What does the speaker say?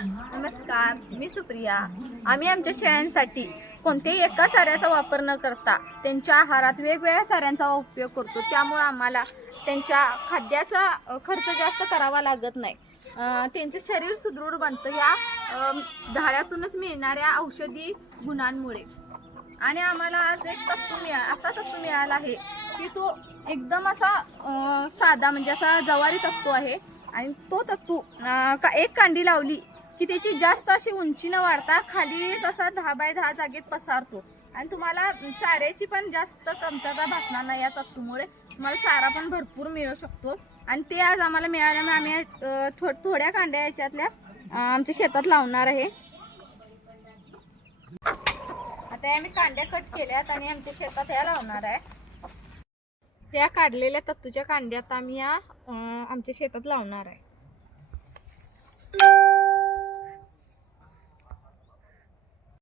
नमस्कार मी सुप्रिया. आम्ही आमच्या शेळ्यांसाठी कोणत्याही एका चाऱ्याचा वापर न करता त्यांच्या आहारात वेगवेगळ्या चाऱ्यांचा उपयोग करतो. त्यामुळे आम्हाला त्यांच्या खाद्याचा खर्च जास्त करावा लागत नाही. त्यांचे त्यांचं शरीर सुदृढ बनतं या झाडातूनच मिळणाऱ्या औषधी गुणांमुळे. आणि आम्हाला आज एक तत्व मिळा असा तत्व मिळाला आहे की तो एकदम असा साधा म्हणजे असा जवारी तत्व आहे. आणि तो तत्व का एक कांडी लावली की त्याची जास्त अशी उंची न वाढता खालीच असा दहा बाय दहा जागेत पसारतो. आणि तुम्हाला चाऱ्याची पण जास्त कमतरता भासणार नाही या तत्तूमुळे तुम्हाला चारा पण भरपूर मिळू शकतो. आणि ते आज आम्हाला मिळाल्यामुळे आम्ही थो थोड्या कांड्या याच्यातल्या आमच्या शेतात लावणार आहे. आता आम्ही कांड्या कट केल्यात आणि आमच्या शेतात ह्या लावणार आहे. या काढलेल्या तत्तूच्या कांड्यात आम्ही या आमच्या शेतात लावणार आहे.